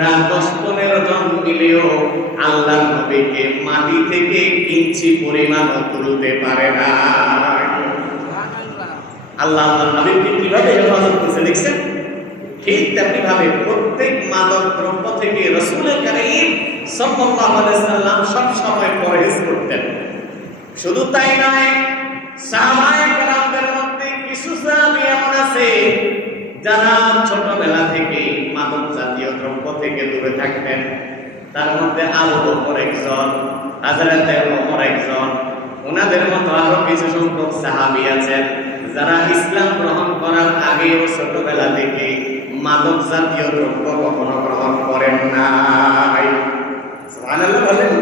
বন্ধুরা 10-15 জন মিলেও আল্লাহর নবীকে মাটি থেকে ইঞ্চি পরিমাণ তুলতে পারে না। আল্লাহ আল্লাহর নবীকে কিভাবে হেফাজত করছে দেখছেন? ঠিক তেমনি ভাবে প্রত্যেক মাদক দ্রব্য থেকে রাসূল কারীম সাল্লাল্লাহু আলাইহি সাল্লাম সব সময় পরহেজ করতেন। শুধু তাই নয়, সাহাবায়ে কেরামদের মধ্যে কিছু সাহাবী এমন আছে যারা ছোটবেলা থেকে মাদক জাতীয় দ্রব্য থেকে দূরে থাকতেন। তার মধ্যে আবু বকর একজন, হযরতে ওমর একজন, ওনাদের মতো আরো কিছু সংখ্যক সাহাবী আছেন যারা ইসলাম গ্রহণ করার আগেও ছোটবেলা থেকে মাদক জাতীয় দ্রব্য কখনো গ্রহণ করেন নাই। সুবহানাল্লাহ বলেন।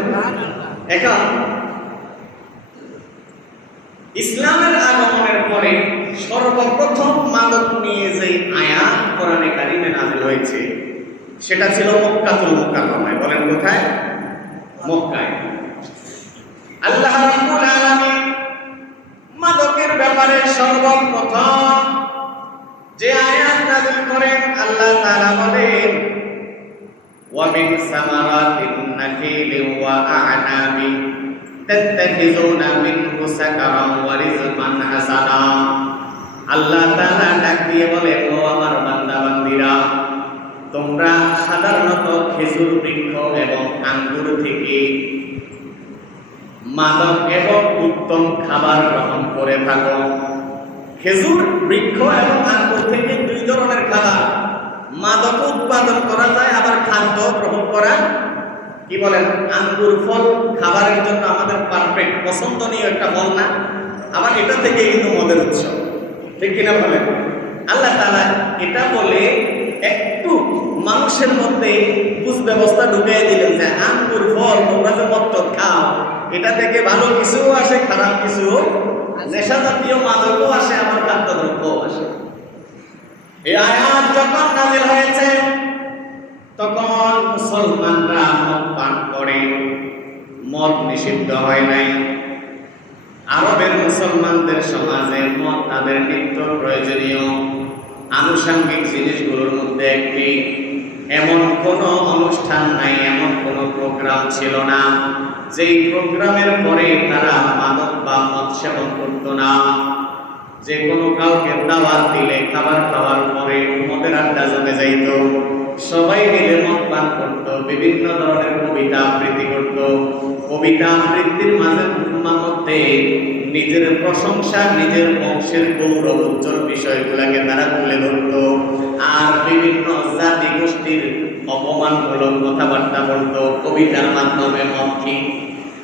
এখন ইসলামের আগমনের পরে সর্বপ্রথম মাদক নিয়ে যে আয়াত কোরআনে কারিমে নাযিল হয়েছে সেটা ছিল মক্কাতুল মুকাররমায়। বলেন কোথায়? মক্কায়। আল্লাহ রাব্বুল আলামিন মাদকের ব্যাপারে সর্বপ্রথম যে আয়াত নাযিল করেন আল্লাহ তাআলা বলেন, ওয়া মিন সামারাতিন নাখিলি ওয়া আ'নাবি তাত্তাখিযুনা মিনহু সাকারান ওয়া রিজকান হাসানা। আল্লাহ তাআলা ডাক দিয়ে বলে, ও আমার বান্দা বান্দীরা, তোমরা সাধারণত খেজুর বৃক্ষ এবং আঙ্গুর থেকে মাদক এবং উত্তম খাবার গ্রহণ করে থাকো। খেজুর বৃক্ষ এবং আঙ্গুর থেকে দুই ধরনের খাবার, মাদক উৎপাদন করা যায়, আবার খাদ্য গ্রহণ করা। কি বলেন? আঙ্গুর ফল খাবারের জন্য আমাদের পারফেক্ট পছন্দনীয় একটা ফল না? আবার এটা থেকে কিন্তু মদের উৎস, ঠিক কিনা বলেন? আল্লাহ তাআলা এটা বলে একটু মানুষের মধ্যে বুঝ ব্যবস্থা ঢুকিয়ে দিলেন যে আঙ্গুর ফল তোমরা যে মদ খাও, এটা থেকে ভালো কিছু আসে, খারাপ কিছু, নেশা জাতীয় মাদকও আসে, আমার খাদ্যদ্রব্যও আসে। এই আয়াত যখন নাযিল হয়েছে তখন মুসলমানরা মদ পান করে। মদ নিষিদ্ধ হয় নাই। আরবের মুসলমানদের সমাজে মদ তাদের নিত্য প্রয়োজনীয় আনুষঙ্গিক জিনিসগুলোর মধ্যে একটি। এমন কোনো অনুষ্ঠান নাই, এমন কোনো প্রোগ্রাম ছিল না যেই প্রোগ্রামের পরে তারা মাদক বা মদ সেবন করত না। যে কোনো কাউকে দাওয়াত দিলে খাবার খাওয়ার পরে মদের আড্ডা জমে যাইত, সবাই মিলে মদ পান করত, বিভিন্ন ধরনের কবিতা আবৃত্তি করত। কবিতা আবৃত্তির মধ্যে নিজের প্রশংসা, নিজের বংশের গৌরব উজ্জ্বল বিষয়গুলোকে তারা তুলে ধরত, আর বিভিন্ন জাতি গোষ্ঠীর অপমানমূলক কথাবার্তা বলতো কবিতার মাধ্যমে। মদ কি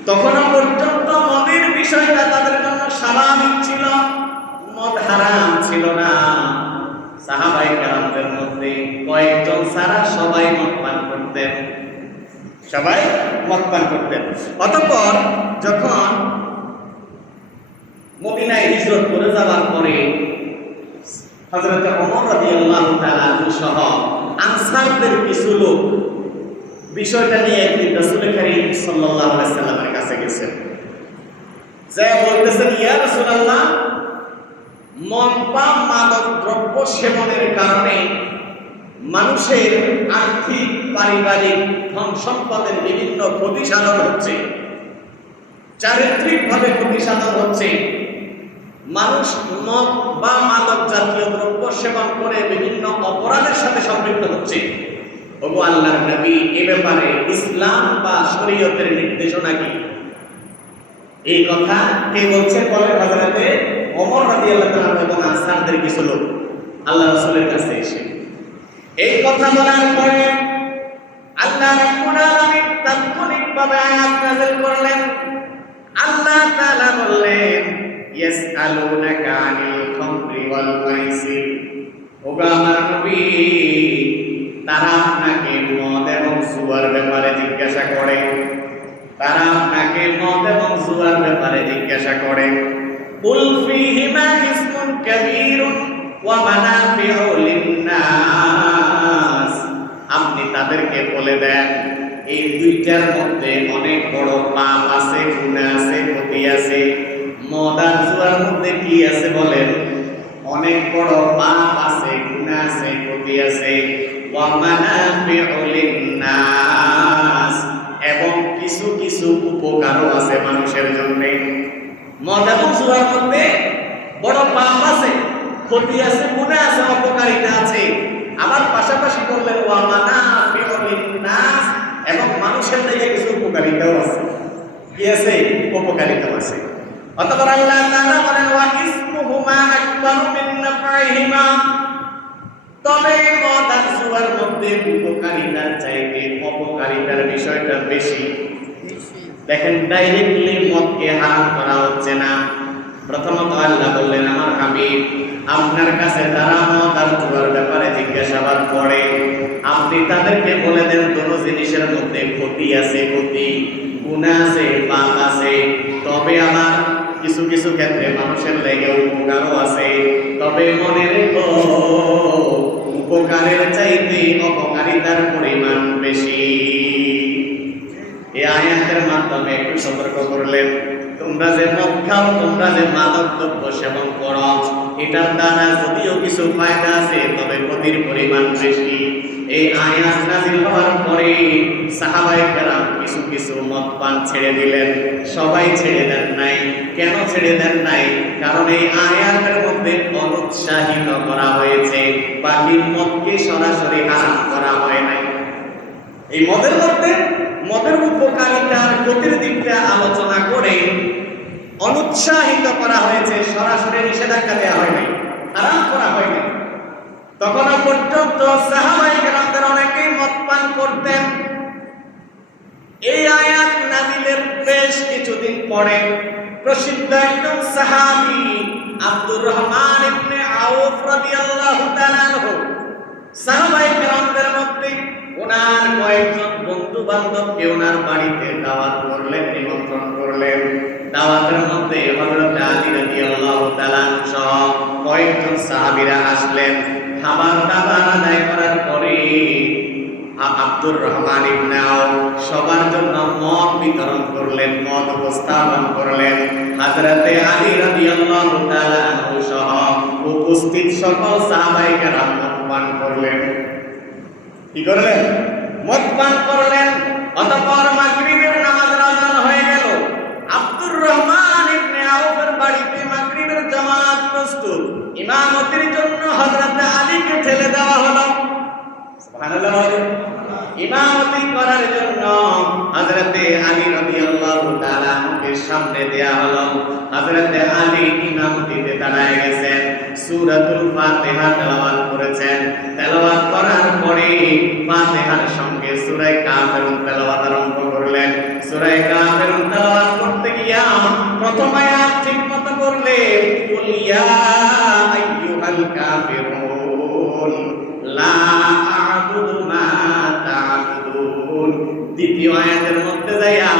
তখনও পর্যন্ত মদের বিষয়টা তাদের জন্য স্বাভাবিক ছিল, মদ হারাম ছিল না। সাহাবায়ে কেরামদের মধ্যে কয়েকজন ছাড়া সবাই মদ পান করতেন, সবাই মদ পান করতেন। অতঃপর যখন মদিনায় হিজরত করে যাওয়ার পরে হযরত ওমর রাদিয়াল্লাহু তাআলা সহ আনসারদের কিছু লোক বিষয়টা নিয়ে একদিন রাসূল কারীম সাল্লাল্লাহু আলাইহি সাল্লামের কাছে গেছেন। যে বলতেছেন, ইয়া রাসূলুল্লাহ, মদ বা মাদক দ্রব্য সেবনের কারণে মানুষের আর্থিক, পারিবারিক, ধন সম্পদের বিভিন্ন ক্ষতি সাধন হচ্ছে, চারিত্রিকভাবে ক্ষতি সাধন হচ্ছে। মানুষ মদ বা মাদক জাতীয় দ্রব্য সেবন করে বিভিন্ন অপরাধের সাথে সম্পৃক্ত হচ্ছে। ওগো আল্লাহর নবী, এ ব্যাপারে ইসলাম বা শরীয়তের নির্দেশনা কি? এই কথা কে বলছে? বলেন হযরতে ওমর রাদিয়াল্লাহু তাআলা এবং আনসারদের কিছু লোক আল্লাহ রাসূলের কাছে এসে এই কথা বলার পরে আল্লাহ রাব্বুল আলামিন তাৎক্ষণিকভাবে আয়াত নাযিল করলেন। আল্লাহ তাআলা বললেন, ইয়াসআলুনাকা আনিল খামরি ওয়াল মাইসির। ওগো আমার নবী, তারা আপনাকে মদ এবং জুয়ার ব্যাপারে জিজ্ঞাসা করে, তারা আপনাকে মদ এবং জুয়ার ব্যাপারে জিজ্ঞাসা করে। কুল ফীহিমা ইসমুন কাবীরুন ওয়া মানাফিউ লিন-নাস। আপনি তাদেরকে বলে দেন, এই দুইটার মধ্যে অনেক বড় পাপ আছে, গুনাহ আছে, ক্ষতি আছে। মদ আর জুয়ার মধ্যে কি আছে বলেন? অনেক বড় পাপ আছে, গুনাহ আছে, ক্ষতি আছে। ওয়া মানাফিউ লিন আছে মানুষের জন্য। মদ এবং জুয়ার মধ্যে বড় পাপ আছে, ক্ষতি আছে, গুনাহ আছে, অপকারিতা আছে। আবার পাশাপাশি বললেন ওয়া মানাফিউ লিন-নাস, এবং মানুষের দিকে কিছু উপকারিতাও আছে। কি আছে? উপকারিতাও আছে। অতঃপর আল্লাহ তাআলা বলেন ওয়া ইসমুহুমা আকবারু মিন নাফাইহিমা, তবে মদ আর জুয়ার মধ্যে উপকারিতার চাইতে অপকারিতার বিষয়টা বেশি। দেখেন, ডাইরেক্টলি মদকে হারাম করা হচ্ছে না। প্রথমত আল্লাহ বললেন আমার হাবিব, আপনার কাছে যারা মদ আর জুয়ার ব্যাপারে জিজ্ঞাসাবাদ করে, আপনি তাদেরকে বলে দেন দুটো জিনিসের মধ্যে ক্ষতি আছে, ক্ষতি, গুনাহ আছে, পাপ আছে। তবে আবার কিছু কিছু ক্ষেত্রে মানুষের লেগে উপকারও আছে। তবে মনে রেখো, উপকারের চাইতে অপকারিতার পরিমাণ বেশি। এই আয়াতের মাধ্যমে একটু সতর্ক করলেন, তোমরা যে মদ খাও, তোমরা যে মাদক দ্রব্য সেবন করো, এটার দ্বারা যদিও কিছু ফায়দা আছে, তবে ক্ষতির পরিমাণ বেশি। এই আয়াত নাযিল হওয়ার পরে সাহাবায়ে কেরাম কিছু কিছু মদ পান ছেড়ে দিলেন, সবাই ছেড়ে দেন নাই। কেন ছেড়ে দেন নাই? কারণ এই আয়াতের মধ্যে অনুৎসাহিত করা হয়েছে, বাকি মদকে সরাসরি হারাম করা হয় নাই। এই মদের মধ্যে মদের উপকারিতার ক্ষতির দিকটা আলোচনা করে অনুৎসাহিত করা হয়েছে, সরাসরি নিষেধাজ্ঞা দেওয়া হয় নাই, হারাম করা হয় নাই। তখন পর্যন্ত সাহাবায়ে কেরামদের অনেকেই মদ পান করতেন। এই আয়াত নাযিলের বেশ কিছুদিন পরে প্রসিদ্ধ একজন সাহাবী আব্দুর রহমান ইবনে আউফ রাদিয়াল্লাহু তাআলা আনহু, সাহাবায়ে কেরামদের মধ্যে ওনার কয়েকজন বন্ধু বান্ধবকে ওনার বাড়িতে দাওয়াত করলেন, নিমন্ত্রণ করলেন। দাওয়াতের মধ্যে হযরত আলী রাদিয়াল্লাহু তাআলা সহ কয়েকজন সাহাবীরা আসলেন। খাবার দাবার আদায় করার পরে আব্দুর রহমান ইবনে আউফ সবার জন্য মদ বিতরণ করলেন, মদ উপস্থাপন করলেন। হযরত আলী রাদিয়াল্লাহু তাআলা আনহু সহ উপস্থিত সকল সাহাবায়ে কেরাম মদ পান করলেন। কি করলেন? মদ পান করলেন। অতঃপর মাগরিবের নামাজ আযান হয়ে গেল। আব্দুর রহমান ইবনে আউফের বাড়িতে মাগরিবের জামাত প্রস্তুত। ইমামতির জন্য হযরত আলীকে ঠেলে দেওয়া হলো। সুবহানাল্লাহ। ইমামতি করার জন্য হযরত আলী রাদিয়াল্লাহু তাআলা কে সামনে দেয়া হলো। হযরত আলী ইমামতিতে দাঁড়ায় গেছেন, সূরাতুল ফাতিহা তেলাওয়াত করেছেন। তেলাওয়াত করার পরে ফাতিহার সঙ্গে সূরা কাফিরুন তেলাওয়াত আরম্ভ করলেন। সূরা কাফিরুন তেলাওয়াত করতে গিয়া প্রথম আয়াত ঠিকমতো করলেন, কুল ইয়া আইয়ুহাল কাফিরুন লা আ'বুদু মা তা'বুদুন। দ্বিতীয় আয়াতের মধ্যে যাইয়া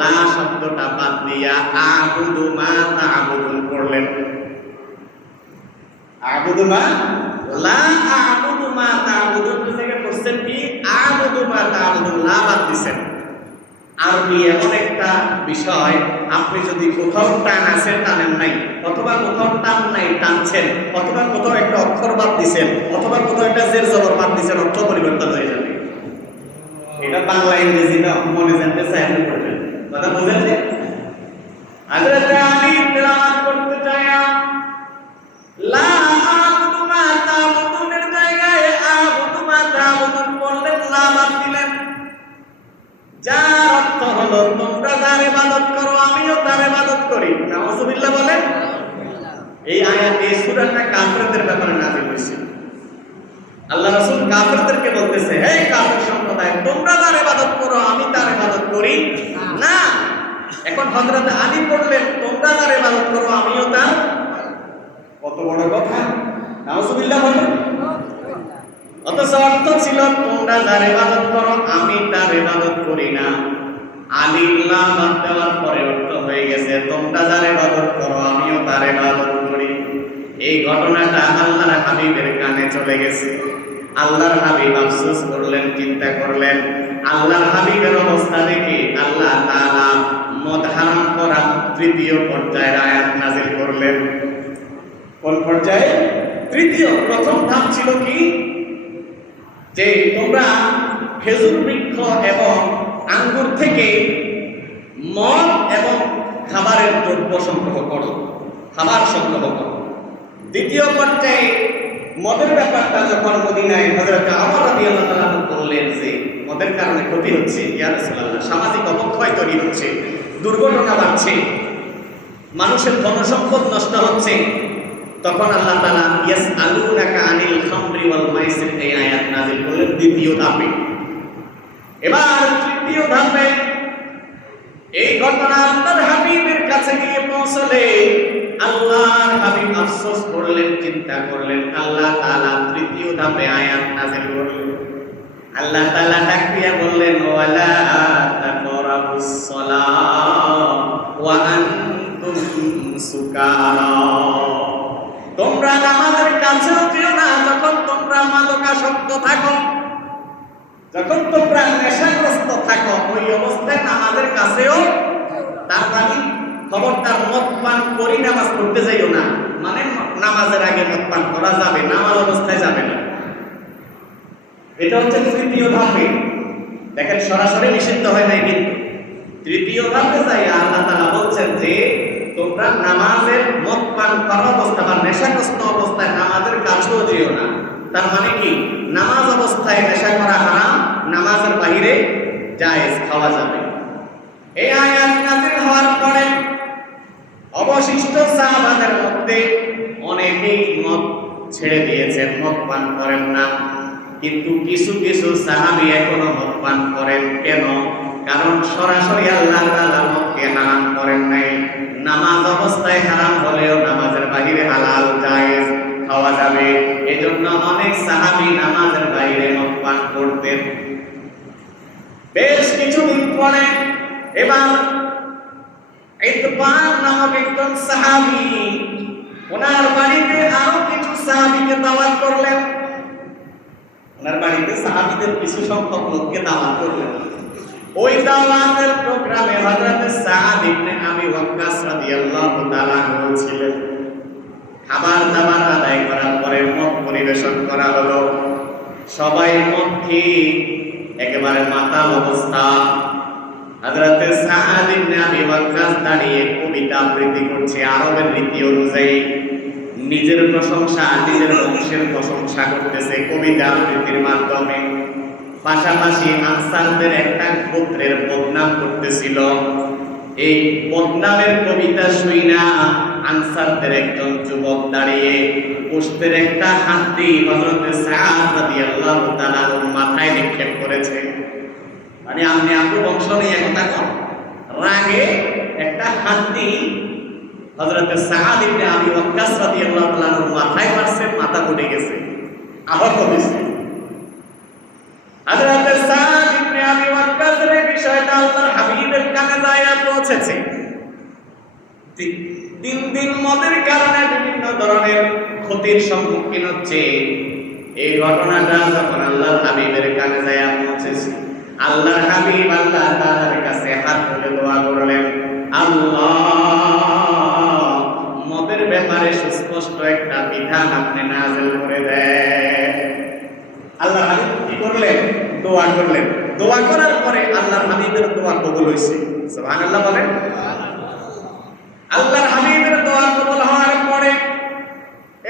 লা শব্দটা বাদ দিয়া আ'বুদু মা তা'বুদুন করলেন। আ'বুদু মা, লা আ'বুদু মা তা'বুদুন থেকে করছেন কি? আ'বুদু মা তা'বুদুন, লা বাদ দিবেন। আরবি এমন একটা বিষয়, আপনি যদি কোথাও টান আছে টানেন নাই, অথবা কোথাও টান নাই টানছেন, অথবা কোথাও একটা অক্ষর বাদ দিছেন, অথবা কোথাও একটা জের জবর বাদ দিছেন, অর্থ পরিবর্তন হয়ে যাবে। এটা বাংলা ইংরেজি না, মনে জানতে চাই আপনি পড়বেন। কথা বুঝেন? যে হযরত আলী তেলাওয়াত করতে চায়া লা আ'বুদু মা তা'বুদুনের জায়গায় আ'বুদু মা তা'বুদুন বললেন, লা বাদ দিলেন। যার অর্থ হলো তোমরা যার ইবাদত করো আমিও তার ইবাদত করি। নাউজুবিল্লাহ বলেন। এই আয়াত, এই সূরাটা কাফিরদের ব্যাপারে নাযিল হয়েছে। আল্লাহ রাসূল কাফিরদেরকে বলতেছে, হে কাফির সম্প্রদায়, তোমরা যার ইবাদত করো আমি তার ইবাদত করি না। এখন হযরত আলী বললেন, তোমরা যার ইবাদত করো আমিও তার। কত বড় কথা! নাউজুবিল্লাহ বলেন। অথচ অর্থ ছিল তোমরা যার ইবাদত করো আমি তার ইবাদত করি না। আলী লা বাদ দেওয়ার পরে অর্থ হয়ে গেছে তোমরা যার ইবাদত করো আমিও তার ইবাদত করি। এই ঘটনাটা আল্লাহর হাবিবের কানে চলে গেছে। আল্লাহর হাবিব আফসোস করলেন, চিন্তা করলেন। আল্লাহর হাবিবের অবস্থা দেখে আল্লাহ তাআলা মদ হারাম করার তৃতীয় পর্যায়ের আয়াত নাযিল করলেন। কোন পর্যায়ে? তৃতীয়। প্রথম ধাপ ছিল কি? যে তোমরা খেজুর বৃক্ষ এবং আঙ্গুর থেকে মদ এবং খাবারের দ্রব্য সংগ্রহ করো, খাবার সংগ্রহ করো। দ্বিতীয় পর্যায়ে মদের ব্যাপারটা যখন মদিনায় হযরত ওমর রাদিয়াল্লাহু তাআলা বললেন যে মদের কারণে ক্ষতি হচ্ছে, ইয়া রাসূলুল্লাহ, সামাজিক অবক্ষয় তৈরি হচ্ছে, দুর্ঘটনা বাড়ছে, মানুষের ধনসম্পদ নষ্ট হচ্ছে, তখন আল্লাহ তাআলা ইয়াসআলুনাকা আনিল খামরি ওয়াল মাইসির এই আয়াত নাযিল করলেন দ্বিতীয় ধাপে। এবার তৃতীয় ধাপে এই ঘটনা আল্লাহর হাবিবের কাছে গিয়ে পৌঁছলে আল্লাহর হাবিব আফসোস করলেন, চিন্তা করলেন। আল্লাহ তাআলা তৃতীয় ধাপে আয়াত নাযিল করলেন। আল্লাহ তাআলা ডাক দিয়ে বললেন, ওয়ালা তাকরাবুস সালাহ ওয়া আনতুম সুকারা, তোমরা নামাজের কাছেও যেও না যখন তোমরা মাদকাসক্ত থাকো, যখন তোমরা নেশাগ্রস্ত থাকো, ওই অবস্থায় নামাজের কাছেও। তার মানে খবরদার মদ পান করি নামাজ পড়তে যাইও না, মানে নামাজের আগে মদ পান করা যাবে, নামাজ অবস্থায় যাবে না। এটা হচ্ছে তৃতীয় ধাপে। দেখেন সরাসরি নিষিদ্ধ হয় নাই, কিন্তু তৃতীয় ধাপে যাই আল্লাহ তাআলা বলছেন যে তোমরা নামাজের মদ পান করা অবস্থা বা নেশাগ্রস্ত অবস্থায় নামাজের কাছেও যেও না। তার মানে কি, নামাজ অবস্থায় নেশা করা হারাম, নামাজের বাইরে জায়েজ, খাওয়া যাবে। এই আয়াত নাযিল হওয়ার পরে অবশিষ্ট সাহাবাদের মধ্যে অনেকেই মদ ছেড়ে দিয়েছেন, মদ পান করেন না। কিন্তু কিছু কিছু সাহাবী এখনো মদ পান করেন। কেন? কারণ সরাসরি আল্লাহ তাআলা মদকে হারাম করেন নাই। নামাজ অবস্থায় হারাম হলেও নামাজের বাইরে হালাল, জায়েজ, খাওয়া যাবে। এজন্য অনেক সাহাবী নামাজের বাইরে মদ পান করতেন। বেশ কিছুদিন পরে এবার ইতবান নামক একজন সাহাবী ওনার বাড়িতে আরো কিছু সাহাবীকে দাওয়াত করলেন। ওনার বাড়িতে সাহাবীদের কিছু সংখ্যক লোককে দাওয়াত করলেন। ওই দাওয়াতের প্রোগ্রামে হযরত সাদ ইবনে আবি ওয়াক্কাস রাদিয়াল্লাহু তাআলা ছিলেন। খাবার দাবার আদায় করার পরে মদ পরিবেশন করা হলো। সবাই মদ খেয়ে একেবারে মাতাল অবস্থা। হযরত সাদ ইবনে আবি ওয়াক্কাস দাঁড়িয়ে কবিতা আবৃত্তি করছে আরবের রীতি অনুযায়ী। নিজের প্রশংসা, নিজের বংশের প্রশংসা করতেছে কবিতা আবৃত্তির মাধ্যমে। পাশাপাশি আনসারদের একটা গোত্রের বদনাম করতেছিল। এই বদনামের কবিতা শুইনা আনসারদের একজন যুবক দাঁড়িয়ে গোশতের একটা হাড্ডি হযরত সাদ রাদিয়াল্লাহু তাআলার মাথায় নিক্ষেপ করেছে। মানে আপনি আপনার বংশ নিয়ে কথা কন, রাগে একটা হাড্ডি হযরত সাদ ইবনে আবি ওয়াক্কাস রাদিয়াল্লাহু তাআলার মাথায় মারছে, মাথা ফুটে গেছে, আহত হয়েছে। হযরত সাদ ইবনে আবি ওয়াক্কাসের বিষয়টা আল্লাহর হাবিবের কানে যায় পৌঁছেছে। দিন দিন মদের কারণে বিভিন্ন ধরনের ক্ষতির সম্মুখীন হচ্ছে। এই ঘটনাটা যখন আল্লাহর হাবিবের কানে যায় পৌঁছেছে, আল্লাহর হাবিব আল্লাহ তাআলার কাছে হাত তুলে দোয়া করলেন, আল্লাহ মদের ব্যাপারে সুস্পষ্ট একটা বিধান আপনি নাযিল করে দেন। আল্লাহর হাবিব কি করলেন? দোয়া করলেন। দোয়া করার পরে আল্লাহর হাবিবের দোয়া কবুল হয়েছে। সুবহানাল্লাহ বলেন। আল্লাহর হাবিবের দোয়া কবুল হওয়ার পরে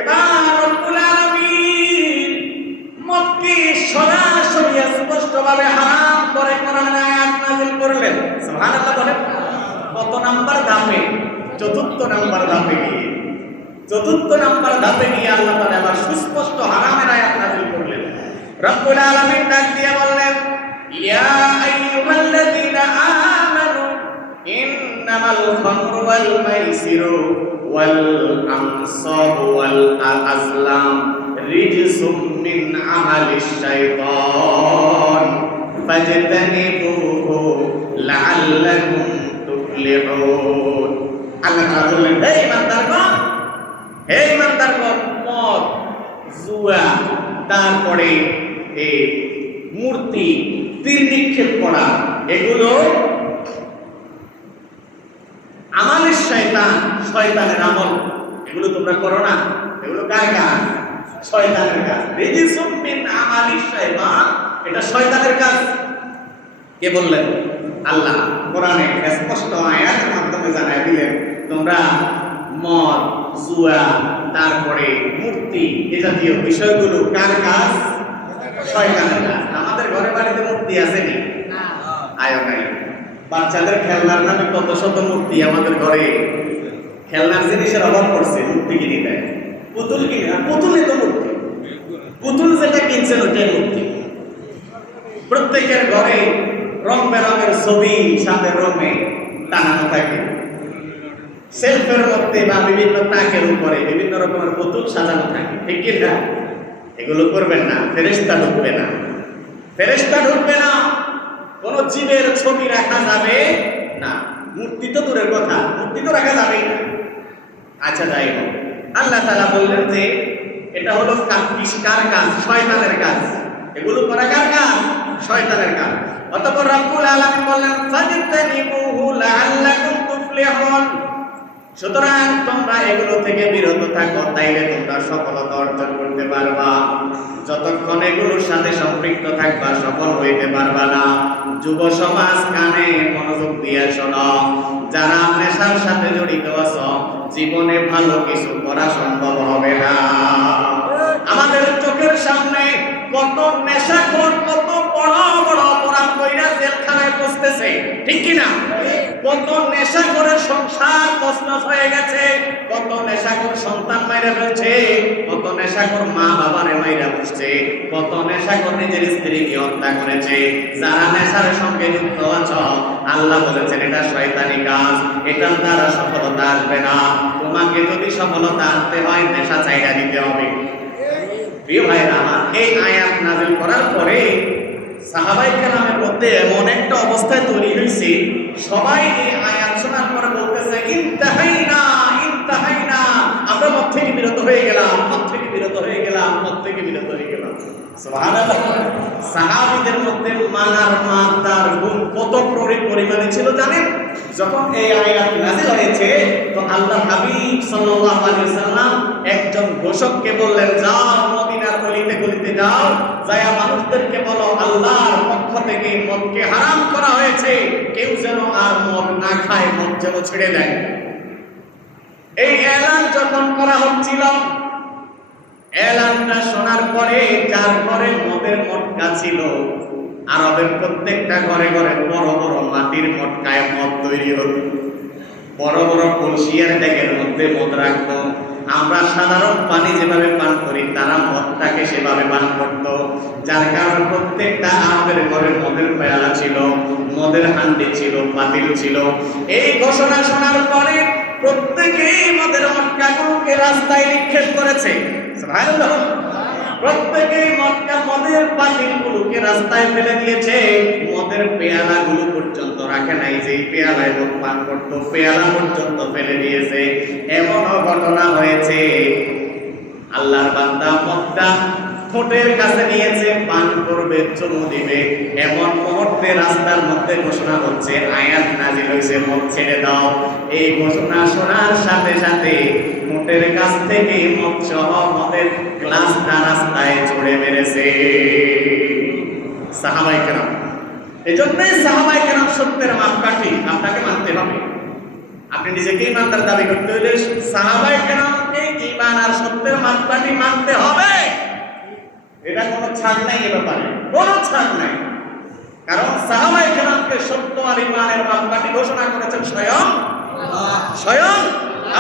এবার রব্বুল আলামিন মদকে সরাসরি স্পষ্টভাবে হারাম করে কোরআনের আয়াত নাযিল করলেন। সুবহানাল্লাহ বলেন। কত নাম্বার ধাপে? চতুর্থ নাম্বার ধাপে গিয়ে, চতুর্থ নাম্বার ধাপে গিয়ে আল্লাহ তাআলা এবার সুস্পষ্ট হারামের আয়াত নাযিল করলেন। রব্বুল আলামিন ডাক দিয়ে বললেন, ইয়া আইয়ুহাল্লাযীনা আমানু ইন্নামাল খামরু ওয়াল মাইসিরু ওয়াল আনসাবু ওয়াল আজলাম রিজসুম মিন আমালিশ শাইতান ফাজতানিবুহু লাআল্লাকুম তুফলিহুন। আল্লাহ তাআলা বললেন, হে ইমানদারগণ, হে ইমানদারগণ, মদ, জুয়া, তারপরে এই মূর্তি, তীর নিক্ষেপ করা, এগুলো আমালের শয়তান, শয়তানের আমল। এগুলো তোমরা করো না। এগুলো কার কাজ? শয়তানের কাজ। রিজসুম মিন আমালিশ শাইতান, এটা শয়তানের কাজ। কে বললেন? আল্লাহ কোরআনে স্পষ্ট আয়াতের মাধ্যমে জানাই দিলেন, তোমরা মদ, জুয়া, তারপরে মূর্তি এ জাতীয় বিষয়গুলো কার কাজ? শয়তানের কাজ। আমাদের ঘরে বাড়িতে মূর্তি আছে নি? আয়ো নাই। বাচ্চাদের খেলনার নামে কত শত মূর্তি আমাদের ঘরে। খেলনার জিনিসের অভাব পড়ছে, মূর্তি কিনে দেয়, পুতুল কিনে। পুতুলে তো মূর্তি, পুতুল যেটা কিনছেন ওটাই মূর্তি। প্রত্যেকের ঘরে রং বেরঙের ছবি সাথে রঙে টানানো থাকে, সেলফের মধ্যে বা বিভিন্ন তাকের উপরে বিভিন্ন রকমের পুতুল সাজানো থাকে, ঠিক কি না? এগুলো করবেন না, ফেরেশতা ঢুকবে না, ফেরেশতা ঢুকবে না। কোন জীবের ছবি রাখা যাবে না, মূর্তি তো দূরের কথা, মূর্তি তো রাখা যাবেই না। আচ্ছা যাই হোক, আল্লাহ তাআলা বললেন যে এটা হলো কার কাজ? শয়তানের কাজ। এগুলো করা কার কাজ? শয়তানের কাজ। অতঃপর রব্বুল আলামিন বললেন ফাজিতানিবুহু লাআল্লাকুম তুফলিহুন। সুতরাং তোমরা এগুলো থেকে বিরত থাকো, তাইলে তোমরা সফলতা অর্জন করতে পারবা। যতক্ষণ এগুলোর সাথে সম্পৃক্ত থাকবা সফল হইতে পারবা না। যুব সমাজ কানে মনোযোগ দিয়ে শোনো, যারা নেশার সাথে জড়িত আছো জীবনে ভালো কিছু করা সম্ভব হবে না। আমাদের চোখের সামনে কত নেশাখোর, কত বড় বড় অপরাধ কইরা জেলখানায় বসতেছে, ঠিক কি না? কত নেশাখোরের সংসার তছনছ হয়ে গেছে, কত নেশাখোর সন্তান মাইরা ফেলছে, কত নেশাখোর মা বাবারে মাইরা বসছে, কত নেশাখোর নিজের স্ত্রীকে হত্যা করেছে। যারা নেশার সঙ্গে যুক্ত আছো, আল্লাহ বলেছেন এটা শয়তানি কাজ, এটার দ্বারা সফলতা আসবে না। তোমাকে যদি সফলতা আনতে হয় নেশা চাইরা দিতে হবে। প্রিয় ভাইরা আমার, এই আয়াত নাযিল করার পরে সাহাবায়ে কেরামের মধ্যে এমন একটা অবস্থায় তৈরি হয়েছে, সবাই এই আয়াত শোনার পরে বলতেছে ইনতাহাইনা ইনতাহাইনা, আমরা মদ থেকে বিরত হয়ে গেলাম, মদ থেকে বিরত হয়ে গেলাম, মদ থেকে বিরত হয়ে গেলাম। সুবহানাল্লাহ। সাহাবীদের মধ্যে মানার মাত্রার গুণ কত পরিমাণে ছিল জানেন? যখন এই আয়াত নাযিল হয়েছে তো আল্লাহর হাবিব সাল্লাল্লাহু আলাইহি ওয়াসাল্লাম একজন ঘোষককে বললেন, যাও মদিনার গলিতে গলিতে যাও, যায়া মানুষদেরকে বলো আল্লাহর পক্ষ থেকে মদকে হারাম করা হয়েছে, কেউ যেন আর মদ না খায়, মদ যেন ছেড়ে দেয়। এই এলান যখন করা হচ্ছিল, এলানটা শোনার পরে যার ঘরে মদের মটকা ছিল, আরবের প্রত্যেকটা ঘরে ঘরে বড় বড় মাটির মটকায় মদ তৈরি হতো, বড় বড় কলসিয়ার ডেকের মধ্যে মদ রাখতো। আমরা সাধারণ পানি যেভাবে পান করি তারা মদটাকে সেভাবে পান করত, যার কারণে প্রত্যেকটা আরবের ঘরে মদের পেয়ালা ছিল, মদের হান্ডি ছিল, পাতিল ছিল। এই ঘোষণা শোনার পরে প্রত্যেকেই মদের মটকাগুলোকে রাস্তায় নিক্ষেপ করেছে। সুবহানাল্লাহ। প্রত্যেকেই মদের পাতিলগুলোকে রাস্তায় ফেলে দিয়েছে, মদের পেয়ালাগুলো পর্যন্ত রাখে নাই, যে পেয়ালায় মদ পান করতো পেয়ালা পর্যন্ত ফেলে দিয়েছে। এমনও ঘটনা হয়েছে আল্লাহর বান্দা মদটা ঠোঁটের কাছে নিয়েছে, পান করবে, চুমু দিবে, এমন মুহূর্তে রাস্তার মধ্যে ঘোষণা হচ্ছে, আয়াত নাযিল হয়েছে মদ ছেড়ে দাও। এই ঘোষণা শোনার সাথে সাথে ঠোঁটের কাছ থেকে মদ সহ মদের গ্লাসটা রাস্তায় ছুঁড়ে মেরেছে সাহাবায়ে কেরাম। এজন্যই সাহাবায়ে কেরাম সত্যের মাপকাঠি, আপনাকে মানতে হবে। আপনি নিজেকে ইমানদার দাবি করতে হলে সাহাবায়ে কেরামকে ঈমান আর সত্যের মাপকাঠি মানতে হবে। এটা কোনো ছাড় নাই, এ ব্যাপারে কোনো ছাড় নাই। কারণ সাহাবায়ে কেরামকে সত্য আর ঈমানের মাপকাঠি ঘোষণা করেছেন স্বয়ং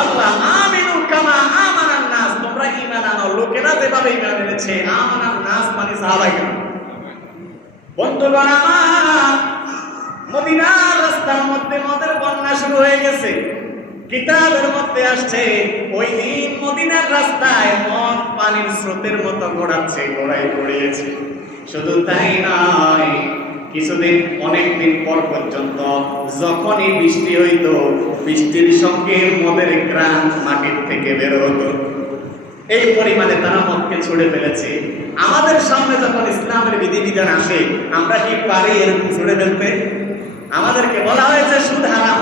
আল্লাহ। আমিনু কামা আমানান নাস, তোমরা ঈমান আনো লোকেরা যেভাবে ঈমান এনেছে। আমানান নাস মানে সাহাবায়ে কেরাম। বন্ধুগণ আমার, মদিনার রাস্তার মধ্যে মদের বন্যা শুরু হয়ে গেছে। কিতাবের মধ্যে আসছে ওই দিন মদিনার রাস্তায় মদ পানির স্রোতের মতো গড়াচ্ছে, গড়াই পড়িয়েছে। শুধু তাই নয়, কিছুদিন অনেকদিন পর পর্যন্ত যখনই বৃষ্টি হইতো, বৃষ্টির সঙ্গে মদের ঘ্রাণ মাটির থেকে বের হতো। এই পরিমাণে তারা মদকে ছুড়ে ফেলেছে। আমাদের সামনে যখন ইসলামের বিধিবিধান আসে, আমরা কি পারি এরকম ছুড়ে ফেলতে? আমাদেরকে বলা হয়েছে সুদ হারাম,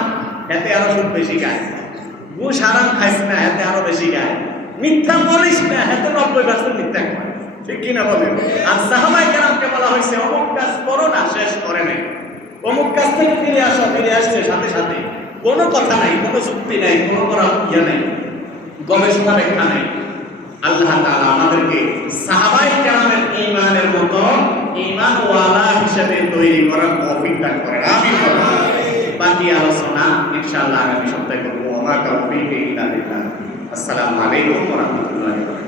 এতে আরো সুদ বেশি গায়। ঘুষ হারাম খাইস না, এতে আরো বেশি গায়। মিথ্যা বলিস না, এতে 90% মিথ্যা করে, ঠিক কিনা বলেন? আর সাহাবায়ে কেরামকে বলা হয়েছে অমুক কাজ করো না, শেষ করে নাই। অমুক কাছ থেকে ফিরে আসো, ফিরে আসছে সাথে সাথে, কোনো কথা নাই, কোনো চুক্তি নাই, কোনো ইয়ে নাই, গবেষণা ব্যাখ্যা নাই। আল্লাহ তাআলা আমাদেরকে সাহাবায়ে কেরামের ঈমানের মতো ঈমানওয়ালা হিসেবে তৈরি করার তৌফিক দান করেন। আমিন। বাকি আলোচনা ইনশাআল্লাহ আগামী সপ্তাহে করব। ওয়া মা তাওফীকি ইল্লা বিল্লাহ। আসসালামু আলাইকুম ওয়া রাহমাতুল্লাহি ওয়া বারাকাতুহু।